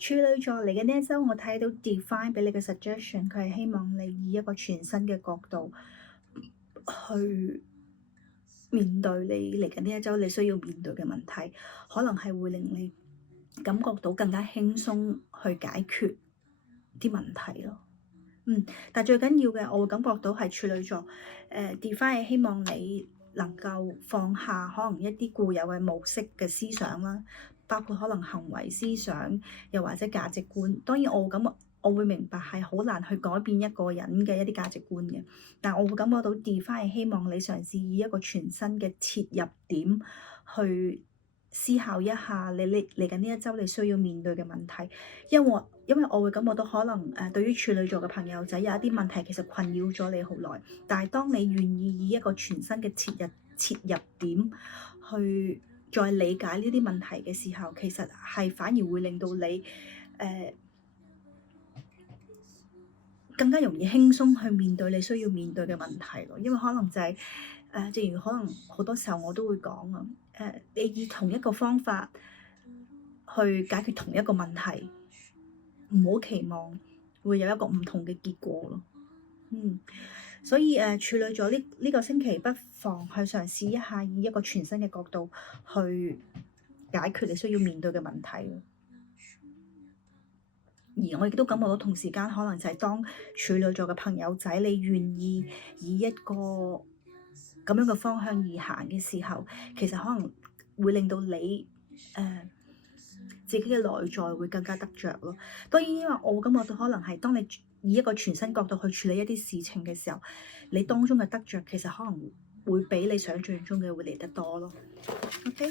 處女座嚟嘅呢一周，我睇到 Divine 俾你嘅 suggestion，佢係希望你以一個全新嘅角度去面對你嚟緊呢一周你需要面對嘅問題，可能係會令你感覺到更加輕鬆去解決啲問題咯。但最緊要嘅，我會感覺到係處女座，Divine 係希望你能夠放下可能一啲固有嘅模式嘅思想啦，包括可能行為思想，又或者價值觀。當然我會明白係好難去改變一個人嘅一啲價值觀嘅，但我會感覺到 Divine 係希望你嘗試以一個全新嘅切入點去思考一下你嚟緊呢一周你需要面對嘅問題，因為我會感覺到可能對於處女座嘅朋友仔有一啲問題其實困擾咗你好耐，但係當你願意以一個全新嘅切入點去再理解呢啲問題嘅時候，其實係反而會令到你更加容易輕鬆去面對你需要面對嘅問題咯，因為可能就係正如可能好多時候我都會講啊，你以同一個方法去解決同一個問題，唔好期望會有一個唔同嘅結果咯。所以處女座呢個星期不妨去嘗試一下，以一個全新嘅角度去解決你需要面對嘅問題咯。而我亦都感覺到同時間可能就係當處女座嘅朋友仔，你願意以一個咁樣嘅方向而行嘅時候，其實可能會令到你自己嘅內在會更加得着咯。當然，因為我感覺到可能係當你以一個全新角度去處理一啲事情嘅時候，你當中嘅得着其實可能會比你想象中嘅會嚟得多咯。OK。